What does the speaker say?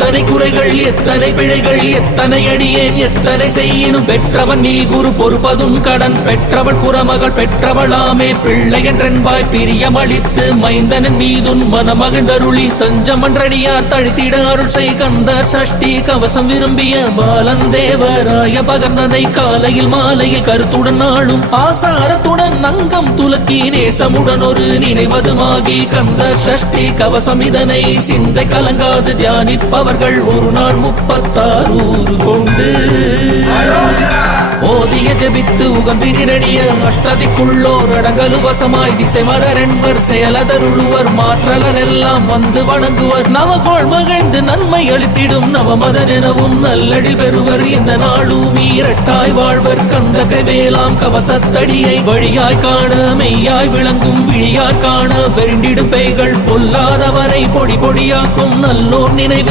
எத்தனை குறைகள் எத்தனை பிழைகள் எத்தனை அடியேன் எத்தனை செய்யினும் பெற்றவன் நீ குரு பொறுப்பதும் கடன் பெற்றவள் குறமகள் பெற்றவளாமே பிள்ளை என்றென்பாய் பிரியமளித்து மைந்தனன் மீதுன் மனமகிழ்ந்தருளி தஞ்சமன்றடியார் தழித்திட அருள் செய் கந்தர் சஷ்டி கவசம் விரும்பிய பாலன் தேவராய பகர்ந்ததை காலையில் மாலையில் கருத்துடன் நாளும் ஆசாரத்துடன் நங்கம் துலக்கி நேசமுடன் ஒரு நினைவதுமாகி கந்தர் சஷ்டி கவசம் இதனை சிந்தை கலங்காது தியானிப்பவர்கள் ஒரு நாள் 36 கொண்டு ஓதிய ஜபித்து உகந்திரடிய அஷ்டதிக்குள்ளோர் அடங்கலு வசமாய் திசை மலரென்பர் செயலதருளுவர் மாற்றலர் எல்லாம் வந்து வணங்குவர் நவகோள் மகிழ்ந்து நன்மை அளித்திடும் நவமதன் எனவும் நல்லடில் பெறுவர் இந்த நாளும் இரட்டாய் வாழ்வர் கந்த கைவேலாம் கவசத்தடியை வழியாய் காண மெய்யாய் விளங்கும் விழியாய் காண வெறிண்டிடும் பேய்கள் பொல்லாதவரை பொடி பொடியாக்கும் நல்லோர் நினைவில்